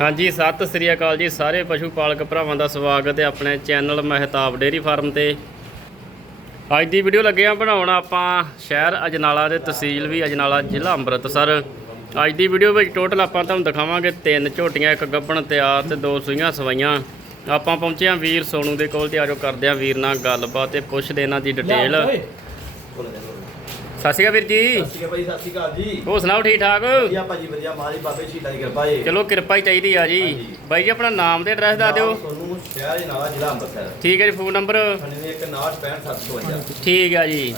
ਹਾਂਜੀ ਸਤਿ ਸ੍ਰੀ ਅਕਾਲ ਜੀ ਸਾਰੇ ਪਸ਼ੂ ਪਾਲਕ ਭਰਾਵਾਂ ਦਾ ਸਵਾਗਤ ਹੈ ਆਪਣੇ ਚੈਨਲ ਮਹਿਤਾਬ ਡੇਰੀ ਫਾਰਮ ਤੇ। ਅੱਜ ਦੀ ਵੀਡੀਓ ਲੱਗੇ ਆ ਬਣਾਉਣ ਆਪਾਂ ਸ਼ਹਿਰ ਅਜਨਾਲਾ ਦੇ ਤਹਿਸੀਲ ਵੀ ਅਜਨਾਲਾ ਜ਼ਿਲ੍ਹਾ ਅੰਮ੍ਰਿਤਸਰ। ਅੱਜ ਦੀ ਵੀਡੀਓ ਵਿੱਚ ਟੋਟਲ ਆਪਾਂ ਤੁਹਾਨੂੰ ਦਿਖਾਵਾਂਗੇ ਤਿੰਨ ਝੋਟੀਆਂ ਇੱਕ ਗੱਬਣ ਤਿਆਰ ਤੇ ਦੋ ਸੂਈਆਂ ਸਵਾਈਆਂ। ਆਪਾਂ ਪਹੁੰਚੇ ਹਾਂ ਵੀਰ ਸੋਨੂ ਦੇ ਕੋਲ ਤੇ ਆਜੋ ਕਰਦੇ ਹਾਂ ਵੀਰ ਨਾਲ ਗੱਲਬਾਤ ਤੇ ਪੁੱਛਦੇ ਇਹਨਾਂ ਦੀ ਡਿਟੇਲ ਸਤਿ ਸ਼੍ਰੀ ਅਕਾਲ ਵੀਰ ਜੀ। ਸਤਿ ਸ਼੍ਰੀ ਅਕਾਲ ਭਾਈ ਸਤਿ ਸ਼੍ਰੀ ਅਕਾਲ ਜੀ। ਹੋਰ ਸੁਣਾਓ ਠੀਕ ਠਾਕ? ਵਧੀਆ ਭਾਜੀ ਵਧੀਆ। ਮਹਾਰਾਜ ਬਾਬੇ ਸ਼ੀਟਾਂ ਦੀ ਕਿਰਪਾ ਏ ਚਲੋ ਕਿਰਪਾ ਹੀ ਚਾਹੀਦੀ ਆ ਜੀ। ਬਾਈ ਜੀ ਆਪਣਾ ਨਾਮ ਤੇ ਐਡਰੈਸ ਦੱਸ ਦਿਓ। ਤੁਹਾਨੂੰ ਸ਼ਹਿਰ ਜ਼ਿਲ੍ਹਾ ਅੰਮ੍ਰਿਤਸਰ। ਠੀਕ ਹੈ ਜੀ ਫੋਨ ਨੰਬਰ? 9165 ਠੀਕ ਆ ਜੀ।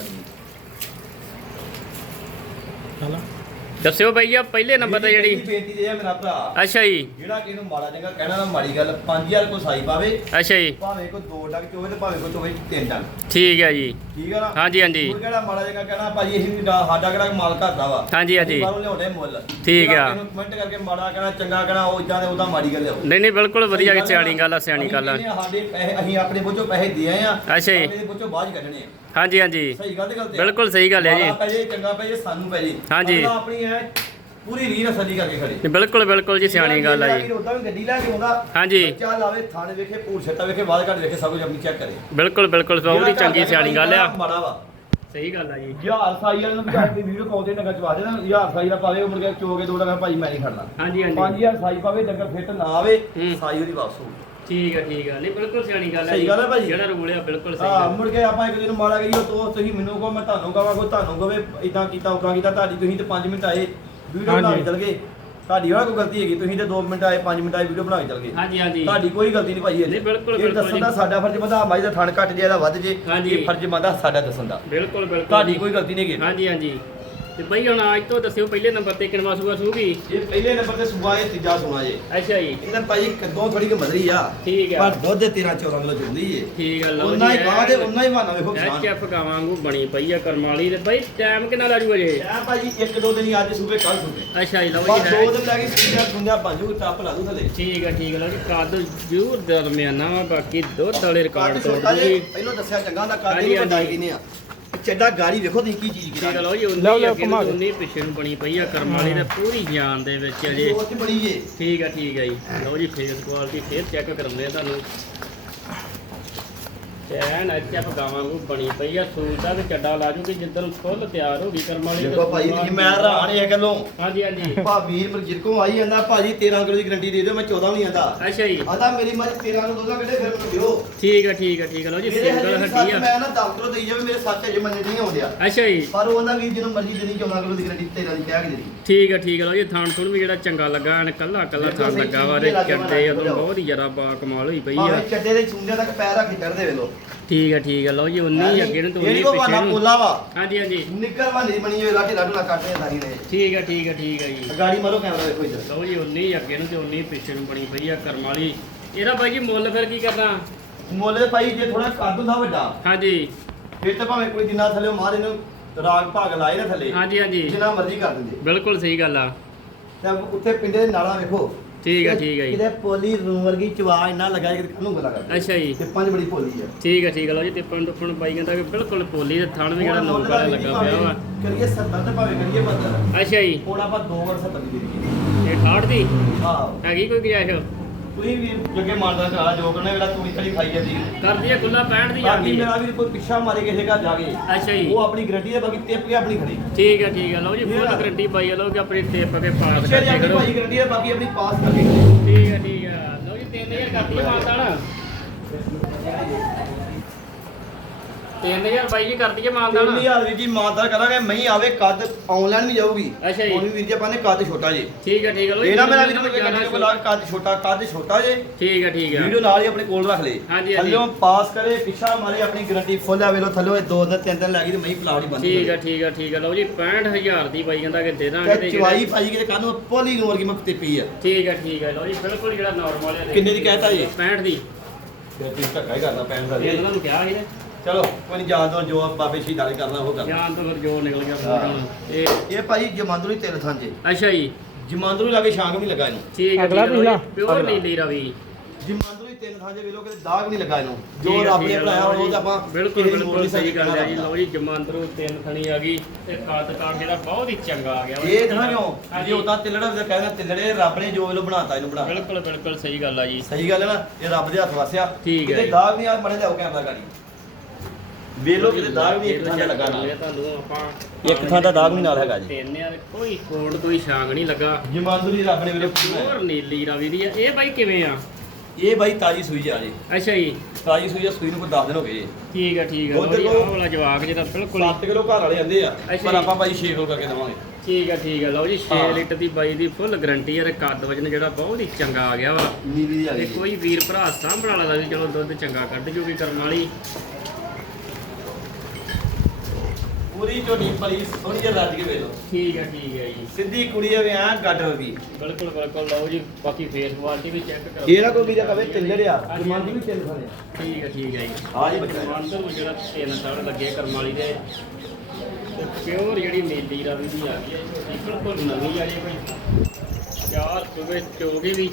ਦੱਸਿਓ ਬਾਈ ਆ ਪਹਿਲੇ ਨੰਬਰ ਤੇ ਜਿਹੜੀ ਬੇਨਤੀ ਦੇ ਆ ਮੇਰਾ ਭਰਾ। ਅੱਛਾ ਜੀ। ਜਿਹੜਾ ਕਿ ਇਹਨੂੰ ਮਾੜਾ ਚੰਗਾ ਕਹਿਣਾ ਨਾ ਮਾੜੀ ਗੱਲ 5000 ਕੋ ਸਾਈ ਪਾਵੇ। ਅੱਛਾ ਜੀ। ਭਾਵੇਂ ਕੋ ਦੋ ਡੰਗ ਚੋਵੇ ਤੇ ਭਾਵੇਂ ਕੋ ਚੋਵੇ ਤਿੰਨ ਡੰਗ। ਠੀਕ ਹੈ ਜੀ। ਠੀਕ ਆ ਨਾ? ਹਾਂਜੀ ਹਾਂਜੀ। ਹੁਣ ਕਿਹੜਾ ਮਾੜਾ ਚੰਗਾ ਕਹਿਣਾ? ਭਾਜੀ ਇਹ ਸਾਡਾ ਕਿਹੜਾ ਮਾਲ ਘਰ ਦਾ ਵਾ। ਹਾਂਜੀ ਹਾਂਜੀ। ਬਾਹਰੋਂ ਲਿਆਉਂਦੇ ਮੁੱਲ। ਠੀਕ ਆ। ਕਮੈਂਟ ਕਰਕੇ ਮਾੜਾ ਕਹਿਣਾ ਚੰਗਾ ਕਹਿਣਾ ਉਹ ਇਦਾਂ ਦੇ ਉਹਦਾ ਮਾੜੀ ਗੱਲ ਲਿਆਓ ਨਹੀਂ ਨਹੀਂ ਬਿਲਕੁਲ ਵਧੀਆ ਕਿ ਸਿਆਣੀ ਗੱਲ ਆ। ਸਿਆਣੀ ਗੱਲ ਆ। ਸਾਡੇ ਪੈਸੇ ਅਸੀਂ ਆਪਣੇ ਬੋਝੋਂ ਪੈਸੇ ਦੇ ਆਏ ਆ। ਅੱਛਾ ਜੀ। ਆਪਣੇ ਬੋਝੋਂ ਬਾਅਦ ਕੱਢਣੇ ਆ। ਹਾਂਜੀ ਹਾਂਜੀ। ਸਹੀ ਗੱਲ ਤੇ ਗੱਲ ਤੇ। ਬਿਲਕੁਲ ਸਹੀ ਗੱਲ ਹੈ ਜੀ। ਮਾੜਾ ਪੈ ਜੇ ਚੰਗਾ ਪੈ ਜੇ ਸਾਨੂੰ ਪੈ ਜੇ। ਹਾਂਜੀ। ਅਗਲਾ ਆਪਣੀ ਹੈ ਪੂਰੀ ਰੀਰ ਅਸਲੀ ਕਰਕੇ ਖੜੇ। ਨਹੀਂ, ਬਿਲਕੁਲ ਬਿਲਕੁਲ ਜੀ ਸਿਆਣੀ ਗੱਲ ਆ ਜੀ। ਉਦਾਂ ਵੀ ਗੱਡੀ ਲੈ ਕੇ ਆਉਂਦਾ ਹਾਂਜੀ। ਬੱਚਾ ਲਾਵੇ ਥਾਣੇ ਵੇਖੇ ਪੂਰ ਛੱਟਾ ਵੇਖੇ ਬਾਦ ਘੱਟ ਵੇਖੇ ਸਭ ਕੁਝ ਆਪਣੀ ਚੈੱਕ ਕਰੇ। ਬਿਲਕੁਲ ਬਿਲਕੁਲ ਬਹੁਤ ਹੀ ਚੰਗੀ ਸਿਆਣੀ ਗੱਲ ਆ। ਮਾੜਾ ਵਾ। ਸਹੀ ਗੱਲ ਆ ਜੀ। ਯਾਰ ਸਾਈ ਵਾਲੇ ਨੂੰ ਵੀ ਦੀ ਵੀਡੀਓ ਪਾਉਂਦੇ ਨਗਾ ਚਵਾ ਦੇ ਨਾ ਯਾਰ ਸਾਈ ਦਾ ਪਾਵੇ ਉਹ ਮੁੜ ਕੇ ਚੋ ਕੇ ਦੋ ਭਾਈ ਮੈਂ ਨਹੀਂ ਖੜਨਾ। ਹਾਂਜੀ ਹਾਂਜੀ। 5000 ਸਾਈ ਪਾਵੇ ਡੰਗਰ ਫਿੱਟ ਨਾ ਆਵੇ ਹੂੰ। ਸਾਈ ਉਹਦੀ ਵਾਪਸ ਹੋਊ ਠੀਕ ਆ ਠੀਕ ਆ। ਨਹੀਂ ਬਿਲਕੁਲ ਸਿਆਣੀ ਗੱਲ ਆ ਸਹੀ ਗੱਲ ਆ ਭਾਜੀ। ਜਿਹੜਾ ਰੂਲ ਆ ਬਿਲਕੁਲ ਸਹੀ ਹਾਂ ਗੱਲ। ਮੁੜ ਕੇ ਆਪਾਂ ਇੱਕ ਦਿਨ ਮਾੜਾ ਕਹੀਏ ਤੋ ਤੁਸੀਂ ਮੈਨੂੰ ਕਹੋ ਮੈਂ ਤੁਹਾਨੂੰ ਕਹਾਂ ਕੋਈ ਤੁਹਾਨੂੰ ਕਹੇ ਇਦਾਂ ਕੀਤਾ ਉਦਾਂ ਕੀਤਾ ਤੁਹਾਡੀ ਤੁਸੀਂ ਤੇ 5 ਮਿੰਟ ਆਏ ਵੀਡੀਓ ਬਣਾ ਕੇ ਚਲ ਗਏ। ਤੁਹਾਡੀ ਵਾਲਾ ਕੋਈ ਗਲਤੀ ਹੈਗੀ ਤੁਸੀਂ ਤੇ 2 ਮਿੰਟ ਆਏ 5 ਮਿੰਟ ਆਏ ਵੀਡੀਓ ਬਣਾ ਕੇ ਚਲ ਗਏ। ਹਾਂਜੀ ਹਾਂਜੀ। ਤੁਹਾਡੀ ਕੋਈ ਗਲਤੀ ਨਹੀਂ ਭਾਈ ਨਹੀਂ, ਬਿਲਕੁਲ, ਇਹ ਬਿਲਕੁਲ ਦੱਸਣ ਦਾ। ਸਾਡਾ ਫਰਜ਼ ਬੰਦਾ ਮਾਈ ਦਾ ਥਣ ਘੱਟ ਜੇ ਇਹਦਾ ਵੱਧ ਜੇ ਹਾਂਜੀ। ਇਹ ਫਰਜ਼ ਬੰਦਾ ਸਾਡਾ ਦੱਸਣ ਦਾ। ਬਿਲਕੁਲ ਬਿਲਕੁਲ ਤੁਹਾਡੀ ਕੋਈ ਗਲਤੀ ਨਹੀਂ ਹੈਗੀ। ਹਾਂਜੀ ਹਾਂਜੀ। ਤੇ ਬਈ ਹੁਣ ਅੱਜ ਤੋਂ ਦੱਸਿਓ ਪਹਿਲੇ ਨੰਬਰ ਤੇ ਕਿੰਨਵਾ ਸੂਆ ਸੂਗੀ। ਇਹ ਪਹਿਲੇ ਨੰਬਰ ਤੇ ਸੂਆ ਇਹ ਤੀਜਾ ਸੋਨਾ ਜੇ। ਅੱਛਾ ਜੀ। ਇਹਨਾਂ ਭਾਈ ਕਦੋਂ ਥੋੜੀ ਕਿ ਮਦਰੀ ਆ। ਠੀਕ ਆ। ਪਰ ਦੁੱਧ 13 14 ਕਿਲੋ ਚੁੰਦੀ ਏ। ਠੀਕ ਆ ਲਓ ਉਹਨਾਂ ਹੀ ਦੇ ਉਹਨਾਂ ਹੀ ਮਾਨਾ ਵੇਖੋ ਕਿਸਾਨ। ਐਫ ਗਾਵਾਂ ਵਾਂਗੂ ਬਣੀ ਪਈ ਆ ਕਰਮ ਵਾਲੀ ਤੇ ਬਈ ਟਾਈਮ ਕਿੰਨਾ ਲੱਗ ਜੂ? ਅਜੇ ਇਹ ਭਾਜੀ ਇੱਕ ਦੋ ਦਿਨ ਹੀ ਅੱਜ ਸੂਬੇ ਕੱਲ ਸੂਬੇ। ਅੱਛਾ ਜੀ ਲਓ ਬਸ ਜੀ ਦੋ ਹੈ ਦਿਨ ਲੱਗੇ ਸੀਗਾ ਸੁੰਦਿਆ ਬਾਂਜੂ ਟੱਪ ਲਾ ਦੂ ਥਲੇ। ਠੀਕ ਆ ਠੀਕ ਆ ਲਓ ਜੀ ਕੱਦ ਜ਼ਰੂਰ ਦਰਮਿਆਨਾ ਵਾ ਬਾਕੀ ਦੁੱਧ ਵਾਲੇ ਰਿਕਾਰਡ ਤੋੜ ਜੇ ਦੂਗੀ। ਪਹਿਲਾਂ ਦੱਸਿਆ ਚੰਗਾ ਦਾ ਕੱਦ ਨਹੀਂ ਹਾਂਜੀ। ਕਿਨੇ ਆ? ਚੱਡਾ ਗਾੜੀ ਵੇਖੋ ਤੁਸੀਂ ਕੀ ਚੀਜ਼ ਆ ਲਓ ਜੀ ਲਓ, ਉਨੀ ਲਓ, ਅੱਗੇ ਘੁਮਾ ਨੂੰ ਦਿਓ। ਉਨੀ ਪਿੱਛੇ ਨੂੰ ਬਣੀ ਪਈ ਆ ਕਰਮ ਵਾਲੀ ਤੇ ਪੂਰੀ ਜਾਨ ਦੇ ਵਿੱਚ ਅਜੇ ਉਹ ਤੇ ਬੜੀ ਏ। ਠੀਕ ਆ ਠੀਕ ਆ ਜੀ। ਲਓ ਜੀ ਫੇਸ ਕੁਆਲਿਟੀ ਫੇਰ ਚੈੱਕ ਕਰਾਉਂਦੇ ਆ ਤੁਹਾਨੂੰ। ਤੇ ਐਨ ਐਚ ਐਫ ਗਾਵਾਂ ਨੂੰ ਬਣੀ ਪਈ ਆ ਦਾ ਵੀ ਚੱਡਾ ਲਾ ਜੂਗੀ ਜਿੱਦਣ ਫੁੱਲ ਤਿਆਰ ਹੋ ਗਈ ਕਰਮ ਵਾਲੀ ਦੇਖੋ ਭਾਈ ਜੀ ਮੈਂ ਹੈਰਾਨ ਇਹ ਗੱਲੋਂ ਹਾਂਜੀ ਹਾਂਜੀ। ਭਾਬੀ ਬਰਜਿਰਕੋਂ ਆਈ ਜਾਂਦਾ ਭਾਜੀ 13 ਕਿਲੋ ਦੀ ਗਰੰਟੀ ਦੇ ਦਿਓ ਮੈਂ 14 ਨਹੀਂ ਆਂਦਾ। ਅੱਛਾ ਜੀ। ਆਂਦਾ ਮੇਰੀ ਮੱਝ 13 ਨੂੰ ਦੋਦਾ ਕੱਢੇ ਫਿਰ ਦਿਓ। ਠੀਕ ਆ ਠੀਕ ਆ ਠੀਕ ਆ ਲਓ ਜੀ ਸਿੰਗਲ ਹੱਡੀ ਆ। ਮੈਂ ਨਾ 10 ਕਿਲੋ ਦੇਈ ਜਾਵੇ ਮੇਰੇ ਸੱਚ ਅਜੇ ਮੰਨੇ ਨਹੀਂ ਆਉਂਦਿਆ। ਅੱਛਾ ਜੀ। ਪਰ ਉਹਨਾਂ ਵੀ ਜਦੋਂ ਮਰਜ਼ੀ ਦੇਣੀ 14 ਕਿਲੋ ਦੀ ਗਰੰਟੀ 13 ਦੀ ਕਹਿ ਕੇ ਦੇਣੀ। ਠੀਕ ਆ ਠੀਕ ਆ ਲਓ ਜੀ ਥਾਣ ਥੁਣ ਵੀ ਜਿਹੜਾ ਚੰਗਾ ਲੱਗਾ ਐਨ ਕੱਲਾ ਕੱਲਾ ਥਾਣ ਲੱਗਾ ਵਾ ਤੇ ਚੱਡੇ ਉਦੋਂ ਬਹੁਤ ਹੀ ਜ਼ਿਆਦਾ ਬਾ ਕਮਾਲ ਹੋਈ ਪਈ ਆ। ਚੱਡੇ ਦੇ ਚੁੰਡੇ ਤੱਕ ਪੈਰ ਰੱਖ ਕੇ ਚੜਦੇ ਵੇਲੋ ਠੀਕ ਆ ਠੀਕ ਆ। ਲਓ ਜੀ ਉਨੀ ਅੱਗੇ ਨੂੰ ਤੇ ਇਹ ਉਨੀ ਨਹੀਂ ਕੋ ਪਿੱਛੇ ਬਾਨਾ ਨੂੰ। ਪੋਲਾ ਵਾ। ਹਾਂਜੀ ਹਾਂਜੀ। ਨਿੱਕਰ ਵਾਲੀ ਬਣੀ ਹੋਈ ਲਾਠੀ ਲਾਡੂ ਨਾ ਕੱਟਦੇ ਸਾਰੀ ਨੇ। ਠੀਕ ਆ ਠੀਕ ਆ ਠੀਕ ਆ ਜੀ। ਗਾੜੀ ਮਾਰੋ ਕੈਮਰਾ ਵੇਖੋ ਇੱਧਰ। ਲਓ ਜੀ ਉਨੀ ਅੱਗੇ ਨੂੰ ਤੇ ਉਨੀ ਪਿੱਛੇ ਨੂੰ ਬਣੀ ਪਈ ਆ ਕਰਮ ਵਾਲੀ। ਇਹਦਾ ਬਾਈ ਜੀ ਮੁੱਲ ਫਿਰ ਕੀ ਕਰਨਾ? ਮੁੱਲ ਭਾਈ ਜੇ ਥੋੜਾ ਕੱਦ ਹੁੰਦਾ ਵੱਡਾ ਹਾਂਜੀ। ਫਿਰ ਤਾਂ ਭਾਵੇਂ ਕੋਈ ਜਿੰਨਾ ਥੱਲੇ ਮਾਰ ਇਹਨੂੰ ਰਾਗ ਭਾਗ ਲਾਏ ਨਾ ਥੱਲੇ। ਹਾਂਜੀ ਹਾਂਜੀ। ਜਿੰਨਾ ਮਰਜ਼ੀ ਕਰ ਦਿੰਦੇ। ਬਿਲਕੁਲ ਸਹੀ ਗੱਲ ਆ। ਤੇ ਉੱਥੇ ਪਿੰਡੇ ਦੇ ਨਾਲਾਂ ਵੇਖੋ। ਠੀਕ ਆ ਠੀਕ ਆ ਜੀ। ਕਿਤੇ ਪੋਲੀ ਰੂਮ ਵਰਗੀ ਚਵਾ ਇੰਨਾ ਲੱਗਾ ਕਿ ਕੰਨੂ ਗਲਾ ਕਰਦਾ ਅੱਛਾ ਜੀ। ਤੇ ਪੰਜ ਬੜੀ ਪੋਲੀ ਆ। ਠੀਕ ਆ ਠੀਕ ਆ। ਲਓ ਜੀ ਟਿੱਪਣ ਟੁੱਪਣ ਬਾਈ ਕਹਿੰਦਾ ਕਿ ਬਿਲਕੁਲ ਪੋਲੀ ਦੇ ਥਣ ਵੀ ਜਿਹੜਾ ਨੌਕ ਵਾਲਾ ਲੱਗਾ ਪਿਆ ਵਾ। ਕਰੀਏ 70 ਤੇ ਭਾਵੇਂ ਕਰੀਏ 72 ਅੱਛਾ ਜੀ। ਹੁਣ ਆਪਾਂ 2 ਵਾਰ 70 ਦੀ ਦੇ ਦਈਏ। ਇਹ 68 ਦੀ? ਹਾਂ। ਹੈਗੀ ਕੋਈ ਗੁਜਾਇਸ਼? ਤੁਸੀਂ ਵੀ ਜੱਗੇ ਮਾਰਦਾ ਕਰਾ ਜੋ ਕਰਨਾ ਵੇਲਾ ਤੂੜੀ ਖੜੀ ਖਾਈ ਜਾਂਦੀ ਕਰਦੀ ਹੈ ਖੁੱਲਾ 65 ਦੀ ਬਾਕੀ ਜਾਂਦੀ ਮੇਰਾ ਵੀ ਕੋਈ ਪਿੱਛਾ ਮਾਰੇ ਕਿਸੇ ਘਰ ਜਾ ਕੇ। ਅੱਛਾ ਜੀ। ਉਹ ਆਪਣੀ ਗਰੰਟੀ ਹੈ ਬਾਕੀ ਟਿਪ ਕੇ ਆਪਣੀ ਖੜੀ। ਠੀਕ ਹੈ ਠੀਕ ਹੈ। ਲਓ ਜੀ ਫੁੱਲ ਗਰੰਟੀ ਪਾਈ ਲਓ ਕਿ ਆਪਣੀ ਟੇਪ ਕੇ ਪਾਸ ਪਿੱਛੇ ਜਾ ਕਰਕੇ ਕੇ ਭਾਈ ਗਰੰਟੀ ਹੈ ਬਾਕੀ ਆਪਣੀ ਪਾਸ ਕਰਕੇ। ਠੀਕ ਹੈ ਠੀਕ ਹੈ। ਲਓ ਜੀ 3000 ਕਰਦੀ ਹੈ ਮਾਨਤਾ ਨਾ 3000 ਬਾਈ ਜੀ ਕਰਦੀ ਹੈ ਮਾਨਤਾ ਤਿੰਨ ਨਾ ਹਜ਼ਾਰ ਵੀਰ ਜੀ ਮਾਨਦਾਰ ਕਰਾਂਗੇ ਮਹੀਂ ਆਵੇ ਕੱਦ ਆਨਲਾਈਨ ਵੀ ਜਾਊਗੀ। ਅੱਛਾ ਜੀ। ਹੁਣ ਵੀ ਵੀਰ ਜੀ ਆਪਾਂ ਨੇ ਕੱਦ ਛੋਟਾ ਜੇ। ਠੀਕ ਹੈ ਠੀਕ ਹੈ ਲਓ ਜੀ ਇਹ ਨਾ ਮੇਰਾ ਵੀਰ ਨੂੰ ਜ਼ਿਆਦਾ ਕਹਿੰਦਾ ਕਿ ਬਲਾ ਕੱਦ ਛੋਟਾ ਕੱਦ ਛੋਟਾ ਜੇ। ਠੀਕ ਹੈ ਠੀਕ ਹੈ ਵੀਡੀਓ ਨਾਲ ਹੀ ਆਪਣੇ ਕੋਲ ਰੱਖ ਲੇ। ਹਾਂਜੀ, ਹਾਂਜੀ। ਥੱਲਿਓਂ ਪਾਸ ਕਰੇ ਪਿੱਛਾ ਮਾਰੇ ਆਪਣੀ ਗਰੰਟੀ ਫੁੱਲ ਆਵੇ ਲੋ ਥੱਲਿਓਂ ਇਹ ਦੋ ਦਿਨ ਤਿੰਨ ਦਿਨ ਲੱਗੀ ਤੇ ਮਹੀਂ ਪਲਾਟ ਹੀ ਬੰਦ ਠੀਕ ਹੈ ਠੀਕ ਹੈ ਠੀਕ ਹੈ ਲਓ ਜੀ 65000 ਦੀ ਬਾਈ ਕਹਿੰਦਾ ਕਿ ਦੇ ਦਾਂਗੇ ਤੇ ਤੇ ਚਵਾਈ ਭਾਜੀ ਕਿਤੇ ਕਾਨੂੰ ਪੋਲੀ ਨੂੰ ਵਰਗੀ ਮੱਕ ਤੇ ਪਈ ਆ। ਠੀਕ ਹੈ ਠੀਕ ਹੈ ਲਓ ਜੀ ਬਿਲਕੁਲ ਜਿਹੜਾ ਨਾਰਮਲ ਹੈ ਕਿੰਨੇ ਦੀ ਕਹਿਤਾ ਜੀ? 65 ਦੀ। ਫਿਰ ਤੁਸੀਂ ਧੱਕਾ ਹੀ ਕਰਨਾ ਪੈਣ ਦਾ। ਇਹ ਇਹਨਾਂ ਨੂੰ ਕਿਹਾ ਸੀ ਨੇ। ਚਲੋ ਕੋਈ ਨਹੀਂ ਜਾਣ ਦੋ ਜੋ ਬਾਬੇ ਸ਼ਹੀਦਾਂ ਨੇ ਕਰਨਾ ਉਹ ਕਰਨਾ ਜਾਨ ਤੋਂ ਫਿਰ ਜੋ ਨਿਕਲ ਗਿਆ ਹਾਂ। ਬੋਲ ਇਹ ਇਹ ਭਾਜੀ ਜਮਾਂਦਰੂ ਹੀ ਤਿੰਨ ਥਾਂ ਜੇ ਅੱਛਾ ਜੀ ਜਮਾਂਦਰੂ ਲਾਗੇ ਸ਼ਾਂਗ ਵੀ ਲੱਗਾ ਇਹਨੂੰ ਠੀਕ ਹੈ ਅਗਲਾ ਹੈ ਪਿਛਲਾ? ਪਿਓਰ। ਨੀਲੀ ਰਵੀ ਜਮਾਂਦਰੂ ਹੀ ਤਿੰਨ ਥਾਂ ਜੇ ਵੇਲੋ ਕਿ ਦਾਗ ਨਹੀਂ ਲੱਗਾ ਇਹਨੂੰ ਜੋ ਰੱਬ ਨੇ ਬਣਾਇਆ ਉਹ। ਤਾਂ ਆਪਾਂ ਬਿਲਕੁਲ ਬਿਲਕੁਲ ਨਹੀਂ ਸਹੀ ਗੱਲ ਹੈ ਜੀ। ਲਓ ਜੀ ਜਮਾਂਦਰੂ ਤਿੰਨ ਥਣੀ ਆ ਗਈ ਤੇ ਕਾਤ ਕਾਟ ਜਿਹੜਾ ਬਹੁਤ ਹੀ ਚੰਗਾ ਆ ਗਿਆ। ਇਹ ਨਾ ਕਿਉਂ ਹਾਂਜੀ। ਜੇ ਉਦਾਂ ਤਿਲੜਾ ਵੀ ਕਹਿੰਦਾ ਤਿਲੜੇ ਰੱਬ ਨੇ ਜੋ ਵੇਲੋ ਬਣਾਤਾ ਇਹਨੂੰ ਬਣਾ ਬਿਲਕੁਲ ਬਿਲਕੁਲ ਸਹੀ ਗੱਲ ਆ ਜੀ ਸਹੀ ਗੱਲ ਹੈ ਨਾ ਇਹ ਰੱਬ ਦੇ ਹੱਥ ਵਸਿਆ ਠੀਕ ਹੈ ਕਿਤੇ ਜੀ। ਦਾਗ ਨਹੀਂ ਆ ਮੜੇ ਜਾਓ ਕੈਮਰਾ ਗਾੜੀ ਵੇਲੋ ਕਿਤੇ ਦਾਗ ਵੀ ਇੱਕ ਥਾਂ ਤੇ ਲੱਗਾ ਨਾਲ। ਤੁਹਾਨੂੰ ਆਪਾਂ ਇੱਕ ਥਾਂ ਦਾ ਦਾਗ ਵੀ ਨਾਲ ਹੈਗਾ ਜੀ। ਤਿੰਨ ਯਾਰ ਕੋਈ ਕੋਡ ਕੋਈ ਛਾਂਗ ਨਹੀਂ ਲੱਗਾ। ਜਮਾਂਦਰੀ ਰੱਬ ਨੇ ਵੇਲੇ ਪੂਰਾ ਹੋਰ ਨੀਲੀ ਰਾਵੀ ਦੀ ਆ। ਇਹ ਬਾਈ ਕਿਵੇਂ ਆ? ਇਹ ਬਾਈ ਤਾਜੀ ਸੂਈ ਆ ਜੀ। ਅੱਛਾ ਜੀ। ਤਾਜੀ ਸੂਈ ਆ ਸੂਈ ਨੂੰ ਕੋਈ 10 ਦਿਨ ਹੋ ਗਏ। ਠੀਕ ਆ ਠੀਕ ਆ। ਲਓ ਜੀ ਲਓ। ਆਹ ਵਾਲਾ ਜਵਾਕ ਜਿਹੜਾ ਬਿਲਕੁਲ 7 ਕਿਲੋ ਘਰ ਵਾਲੇ ਆਂਦੇ ਆ ਅੱਛਾ ਪਰ ਜੀ। ਆਪਾਂ ਭਾਈ 6 ਕਿਲੋ ਕਰਕੇ ਦੇਵਾਂਗੇ। ਠੀਕ ਆ ਠੀਕ ਆ। ਲਓ ਜੀ 6 ਹਾਂ। ਲੀਟਰ ਦੀ ਬਾਈ ਦੀ ਫੁੱਲ ਗਾਰੰਟੀ ਆ ਤੇ ਕੱਦ ਵਜਨ ਜਿਹੜਾ ਬਹੁਤ ਹੀ ਚੰਗਾ ਆ ਗਿਆ ਵਾ। ਨੀਲੀ ਦੀ ਆ ਗਈ ਕੋਈ ਵੀਰ ਭਰਾ ਸਾਂਭਣ ਵਾਲਾ ਦਾ ਵੀ ਚਲੋ ਦੁੱਧ ਚੰਗਾ ਕੱਢ ਜੂਗੀ ਕਰਮ ਵਾਲੀ। ਪੂਰੀ ਝੋਟੀ ਬੜੀ ਸੋਹਣੀ ਜਿਹੀ ਰੱਜ ਕੇ ਵੇਲੋ ਠੀਕ ਆ ਠੀਕ ਆ ਜੀ। ਸਿੱਧੀ ਕੁੜੀ ਆ ਵਿਆਹ ਗੱਡ ਵਰਗੀ ਬਿਲਕੁਲ ਬਿਲਕੁਲ ਲਓ ਜੀ ਬਾਕੀ ਫੇਸ ਕੁਆਲਿਟੀ ਵੀ ਚੈੱਕ ਕਰੋ। ਇਹਦਾ ਕੋਈ ਵੀਰਾ ਕਵੇ ਤਿੱਲੜਿਆ ਜਮਾਂਦੀ ਵੀ ਤਿੰਨ ਸਾਰੇ। ਠੀਕ ਆ ਠੀਕ ਆ ਜੀ। ਆ ਜੀ ਬੱਚਾ ਮੰਦਰ ਨੂੰ ਜਿਹੜਾ ਤਿੰਨ ਸਾਲ ਲੱਗੇ ਕਰਮ ਵਾਲੀ ਦੇ। ਤੇ ਪਿਓਰ ਜਿਹੜੀ ਨੀਲੀ ਰਵੀ ਦੀ ਆ ਗਈ ਹੈ ਇਹ ਬਿਲਕੁਲ ਨਵੀਂ ਆ ਜੀ ਕੋਈ। ਚਾਰ ਚੁਗੇ ਚੋਗੇ ਵੀ।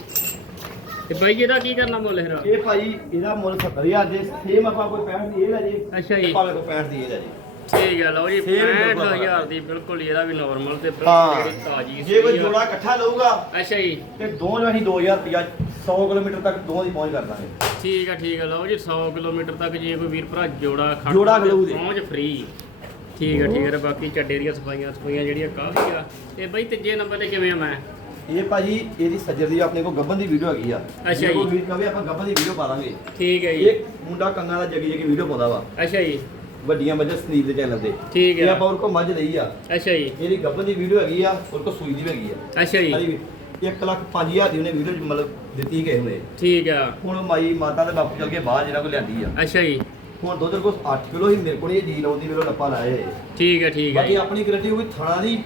ਤੇ ਬਾਈ ਇਹਦਾ ਕੀ ਕਰਨਾ ਮੁੱਲ ਹੈਰਾ ਇਹ ਭਾਈ ਇਹਦਾ ਮੁੱਲ 70000 ਜੇ ਸੇਮ ਆਪਾਂ ਕੋਈ 65 ਦੀ ਇਹ ਲੈ ਜੇ। ਅੱਛਾ ਜੀ। ਭਾਵੇਂ ਕੋਈ 65 ਦੀ ਇਹ ਲੈ ਜੇ। ਠੀਕ ਹੈ ਲਓ ਜੀ Same ਬਿਲਕੁਲ 65000 ਦੀ ਬਿਲਕੁਲ ਇਹਦਾ ਵੀ ਨਾਰਮਲ ਤੇ ਬਿਲਕੁਲ ਹਾਂ ਜਿਹੜੀ ਤਾਜੀ ਜੇ ਕੋਈ। ਜੋੜਾ ਇਕੱਠਾ ਲਊਗਾ ਅੱਛਾ ਜੀ। ਤੇ ਦੋਵਾਂ ਨੂੰ ਅਸੀਂ 2000 ਰੁਪਇਆ 100 ਕਿਲੋਮੀਟਰ ਤੱਕ ਦੋਵਾਂ ਦੀ ਪਹੁੰਚ ਕਰ ਦਾਂਗੇ। ਠੀਕ ਹੈ ਠੀਕ ਹੈ ਲਓ ਜੀ 100 ਕਿਲੋਮੀਟਰ ਤੱਕ ਜੇ ਕੋਈ ਵੀਰ ਭਰਾ ਜੋੜਾ ਖੜ ਜੋੜਾ ਖਲੂ ਦੇ। ਪਹੁੰਚ ਫ੍ਰੀ ਠੀਕ ਹੈ ਠੀਕ ਹੈ ਤੇ ਬਾਕੀ ਚੱਡੇ ਦੀਆਂ ਸਫਾਈਆਂ ਸਫਾਈਆਂ ਜਿਹੜੀਆਂ ਕਾਫੀ ਆ। ਤੇ ਬਾਈ ਤੀਜੇ ਨੰਬਰ ਤੇ ਕਿਵੇਂ ਆ ਮੈਂ? ਇਹ ਭਾਜੀ ਇਹਦੀ ਸੱਜਰ ਦੀ ਆਪਣੇ ਕੋਲ ਗੱਬਨ ਦੀ ਵੀਡੀਓ ਹੈਗੀ ਆ। ਅੱਛਾ ਜੇ ਕੋਈ ਜੀ। ਵੀਰ ਕਵੇ ਆਪਾਂ ਗੱਬਨ ਦੀ ਵੀਡੀਓ ਪਾ ਦਾਂਗੇ। ਠੀਕ ਹੈ ਜੀ। ਇਹ ਮੁੰਡਾ ਕੰਨਾਂ ਦਾ ਜਗੀ ਜਗੀ ਵੀਡੀਓ ਪਾਉਂਦਾ ਵਾ। ਅੱਛਾ ਜੀ। ਵੱਡੀਆਂ ਮੱਝਾਂ ਸਨੀਪ ਦੇ ਚੈਨਲ ਤੇ। ਠੀਕ ਇਹ ਆਪਾਂ ਉਹ ਕੋ ਮੱਝ ਲਈ ਆ। ਅੱਛਾ ਜੀ। ਇਹਦੀ ਗੱਬਨ ਦੀ ਵੀਡੀਓ ਹੈਗੀ ਆ ਉਹ ਕੋ ਸੂਈ ਦੀ ਵੀ ਹੈਗੀ ਆ। ਅੱਛਾ ਜੀ। ਸਾਰੀ 1 ਲੱਖ 5000 ਦੀ ਉਹਨੇ ਵੀਡੀਓ ਮਤਲਬ ਦਿੱਤੀ ਕਿਸੇ ਨੇ ਠੀਕ ਆ। ਹੁਣ ਮਾਈ ਮਾਤਾ ਦੇ ਬਾਪੂ ਚਲ ਕੇ ਬਾਹਰ ਜਿਹੜਾ ਕੋ ਲਿਆਂਦੀ ਆ। ਅੱਛਾ ਜੀ। ਹੁਣ ਦੁੱਧ ਕੋ 8 ਕਿਲੋ ਹੀ ਮੇਰੇ ਕੋਲ ਇਹ ਜੀ ਲਾਉਂਦੀ ਮੇਰੇ ਲੱਪਾ ਲਾਏ ਠੀਕ ਹੈ ਠੀਕ ਹੈ ਬਾਕੀ ਆਪਣੀ ਗਰੰਟੀ ਹੋਊਗੀ ਥਣਾ ਦੀ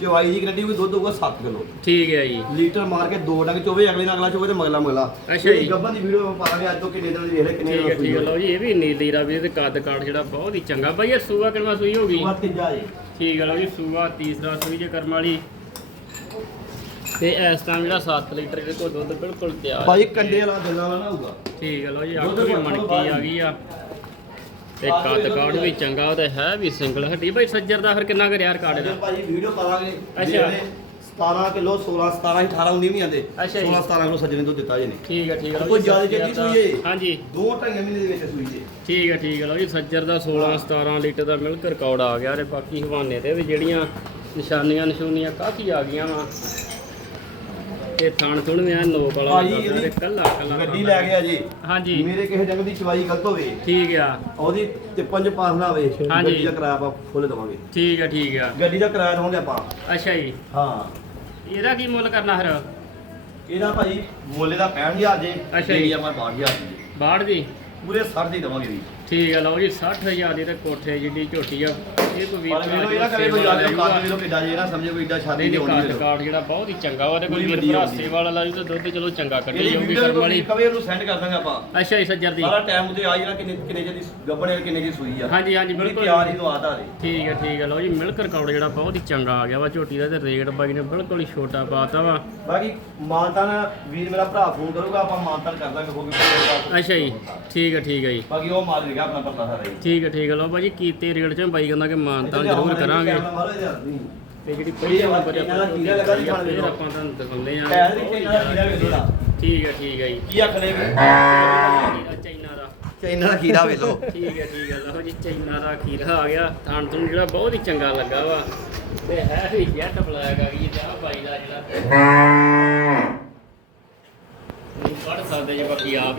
ਚਵਾਈ ਦੀ ਗਰੰਟੀ ਹੋਊਗੀ ਦੁੱਧ ਹੋਊਗਾ 7 ਕਿਲੋ। ਠੀਕ ਹੈ ਜੀ। ਲੀਟਰ ਮਾਰ ਕੇ ਦੋ ਡੰਗ ਚੋਵੇ ਅਗਲੇ ਨਾਲ ਅਗਲਾ ਚੋਵੇ ਤੇ ਮਗਲਾ ਮਗਲਾ। ਅੱਛਾ ਜੀ। ਗੱਬਾਂ ਦੀ ਵੀਡੀਓ ਪਾਵਾਂਗੇ ਅੱਜ ਤੋਂ ਕਿੰਨੇ ਦਿਨ ਦੀ ਵੇਖ ਲੈ ਕਿੰਨੇ ਠੀਕ ਹੈ ਠੀਕ ਹੈ ਲਓ ਜੀ ਇਹ ਵੀ ਨੀਲੀ ਰਾਵੀ ਤੇ ਕੱਦ ਕਾਠ ਜਿਹੜਾ ਬਹੁਤ ਹੀ ਚੰਗਾ। ਬਾਈ ਇਹ ਸੂਆ ਕਿੰਨਾ ਸੂਈ ਹੋ ਗਈ? ਉਹ ਤੀਜਾ ਜੀ। ਠੀਕ ਹੈ ਲਓ ਜੀ ਸੂਆ ਤੀਸਰਾ ਸੂਈ ਜੇ ਕਰਮ ਵਾਲੀ। ਤੇ ਇਸ ਟਾਈਮ ਜਿਹੜਾ 7 ਲੀਟਰ ਇਹਦੇ ਕੋਲ ਦੁੱਧ ਬਿਲਕੁਲ ਤਿਆਰ ਭਾਈ ਕੰਡੇ ਵਾਲਾ ਦਿਲਾਂ ਵਾਲਾ ਨਾ ਹੋਊਗਾ। ਠੀਕ ਹੈ ਲਓ ਜੀ ਅੱਖ ਵੀ ਮਣਕੀ ਆ ਗਈ ਆ। ਤੇ ਕੱਦ ਕਾਠ ਵੀ ਚੰਗਾ ਉਹਦਾ ਹੈ ਵੀ ਸਿੰਗਲ ਹੱਡੀ ਬਾਈ ਸੱਜਰ ਦਾ ਫਿਰ ਕਿੰਨਾ ਕੁ ਰਿਆਰ ਕਾਰਡ ਅੱਜ ਦਾ ਭਾਜੀ ਵੀਡੀਓ ਪਾਵਾਂਗੇ। ਅੱਛਾ। ਜਿਹੜੇ 17 ਕਿਲੋ 16 17 18 19 ਵੀ ਆਂਦੇ ਅੱਛਾ ਜੀ। 16 17 ਕਿਲੋ ਸੱਜਣੇ ਤੋਂ ਦਿੱਤਾ ਜੇ ਨੇ ਠੀਕ ਹੈ ਠੀਕ ਹੈ ਕੋਈ ਜ਼ਿਆਦਾ ਜੱਗੀ ਸੂਈ ਏ। ਹਾਂਜੀ। ਦੋ ਢਾਈ ਮਹੀਨੇ ਦੇ ਵਿੱਚ ਸੂਈ ਜੇ ਠੀਕ ਹੈ ਠੀਕ ਹੈ ਲਓ ਜੀ ਸੱਜਰ ਦਾ 16 17 ਲੀਟਰ ਦਾ ਮਿਲਕ ਰਿਕਾਰਡ ਆ ਗਿਆ ਤੇ ਬਾਕੀ ਹਵਾਨੇ ਤੇ ਵੀ ਜਿਹੜੀਆਂ ਨਿਸ਼ਾਨੀਆਂ ਨਿਸ਼ੂਨੀਆਂ ਕਾਫੀ ਆ ਗਈਆਂ ਵਾ। ਤੇ ਥਣ ਥੁਣ ਵੀ ਆ ਨੋਕ ਵਾਲਾ ਭਾਜੀ ਲੱਗਾ ਕੱਲਾ ਕੱਲਾ ਗੱਡੀ ਲੈ ਗਿਆ ਜੀ। ਹਾਂਜੀ। ਮੇਰੇ ਕਿਸੇ ਜੰਗ ਦੀ ਚਵਾਈ ਗਲਤ ਹੋਵੇ ਠੀਕ ਆ। ਉਹਦੀ ਤੇ ਪੰਜ ਪਾਸ ਨਾ ਹੋਵੇ। ਹਾਂਜੀ। ਗੱਡੀ ਦਾ ਕਿਰਾਇਆ ਆਪਾਂ ਫੁੱਲ ਦੇਵਾਂਗੇ। ਠੀਕ ਆ ਠੀਕ ਆ। ਗੱਡੀ ਦਾ ਕਿਰਾਇਆ ਦਵਾਂਗੇ ਆਪਾਂ। ਅੱਛਾ ਜੀ। ਹਾਂ। ਇਹਦਾ ਕੀ ਮੁੱਲ ਕਰਨਾ ਫਿਰ? ਇਹਦਾ ਭਾਈ ਮੁੱਲ ਦਾ 65000 ਜੇ। ਅੱਛਾ ਜੀ। ਆਪਾਂ 62000 ਦੀ। ਬਾੜ ਦੀ? ਪੂਰੇ 60 ਦੀ ਦਵਾਂਗੇ ਜੀ। ਠੀਕ ਆ ਲਓ ਜੀ 60000 ਦੀ ਤੇ ਕੋਠੇ ਜਿੱਡੀ ਝੋਟੀ ਆ ਇਹ ਕੋਈ ਵੀਰ ਪਰ ਵੇਲੋ ਇਹਦਾ ਕਰੇ ਕੋਈ ਯਾਦ ਕੱਦ ਵੇਲੋ ਕਿੱਡਾ ਜੇ ਨਾ ਸਮਝੇ ਕੋਈ ਏਡਾ ਛਾਤੀ ਨਹੀਂ ਦੀ ਨਹੀਂ ਹੋਣੀ ਕਾਰਡ ਕਾਰਡ ਜਿਹੜਾ ਬਹੁਤ ਹੀ ਚੰਗਾ ਵਾ ਤੇ ਕੋਈ ਪੂਰੀ ਵੀਰ ਵਧੀਆ ਭਰਾ ਹੁੰਦੀ। ਸੇਵਾ ਵਾਲਾ ਲਾਜੂ ਤੇ ਦੁੱਧ ਚਲੋ ਚੰਗਾ ਕੱਢੀ ਇਹਦੀ ਜਾਊਗੀ ਵੀਡੀਓ ਕਰਮ ਨੂੰ ਵਾਲੀ। ਕਵੇ ਉਹਨੂੰ ਸੈਂਡ ਕਰ ਦਾਂਗੇ ਆਪਾਂ। ਅੱਛਾ ਜੀ ਸੱਜਰ ਦੀ। ਸਾਰਾ ਟਾਈਮ ਉਹਦੇ ਆ ਜਾਣਾ ਕਿੰਨੇ ਕਿੰਨੇ ਜਿਹੀ ਗੱਬਣੇ ਕਿੰਨੇ ਜਿਹੀ ਸੂਈ ਆ। ਹਾਂਜੀ ਹਾਂਜੀ ਪੂਰੀ ਬਿਲਕੁਲ। ਤਿਆਰ ਹੀ ਨੂੰ ਆਦਾ ਦੇ ਠੀਕ ਹੈ ਠੀਕ ਹੈ ਲਓ ਜੀ ਮਿਲਕ ਰਿਕਾਰਡ ਜਿਹੜਾ ਬਹੁਤ ਹੀ ਚੰਗਾ ਆ ਗਿਆ ਵਾ ਝੋਟੀ ਦਾ ਤੇ ਰੇਟ ਬਾਈ ਨੇ ਬਿਲਕੁਲ ਹੀ ਛੋਟਾ ਪਾਤਾ ਵਾ। ਬਾਕੀ ਮਾਨਤਾਨ ਵੀਰ ਮੇਰਾ ਭਰਾ ਫੋਨ ਕਰੂਗਾ ਆਪਾਂ ਮਾਨਤਾਨ ਕਰ ਦਾਂਗੇ ਹੋ ਗਈ ਅੱਛਾ ਜੀ ਠੀਕ ਹੈ ਠੀਕ ਹੈ ਜੀ। ਬਾਕੀ ਉਹ ਮਾਲ ਲਿਖਿਆ ਆਪਣਾ ਪਤਾ ਸਾਰਾ ਹੀ। ਠੀਕ ਹੈ ਠੀਕ ਹੈ ਲਓ ਭਾਜੀ ਕੀਤੇ ਰੇਟ ਚ ਬਾਈ ਕਹਿੰਦਾ ਕਿ ਮਾਨਤਾਨ ਜ਼ਰੂਰ ਕਰਾਂਗੇ। ਤੇ ਜਿਹੜੀ ਪਹਿਲੀ ਨੰਬਰ ਤੇ ਇਹਨਾਂ ਦਾ ਕੀੜਾ ਲੱਗਾ ਜੀ ਖਾਣ ਫਿਰ ਵੇਖੋ। ਆਪਾਂ ਤੁਹਾਨੂੰ ਦਿਖਾਉਂਦੇ ਆ ਪੈਰ ਦੀ ਚੈਨਾ ਦਾ ਕੀੜਾ ਵੇਖ ਲੋ ਠੀਕ ਹੈ ਠੀਕ ਹੈ ਜੀ। ਕੀ ਆਖਲੇ ਚਾਈਨਾ ਦਾ ਚੈਨਾ ਦਾ ਕੀੜਾ ਵੇਖ ਲੋ ਠੀਕ ਹੈ ਠੀਕ ਹੈ। ਲਓ ਜੀ ਚਾਈਨਾ ਦਾ ਖੀਰਾ ਆ ਗਿਆ। ਥਾਣ ਤੋਂ ਜਿਹੜਾ ਬਹੁਤ ਹੀ ਚੰਗਾ ਲੱਗਾ ਵਾ। ਤੇ ਹੈ ਵੀ ਜੈਟ ਬਲੈਕ ਆ ਗਈ ਤੇ ਆ ਬਾਈ ਦਾ ਜਿਹੜਾ। ਨਹੀਂ ਪੜ ਸਕਦੇ ਜੇ ਬਾਕੀ ਆਪ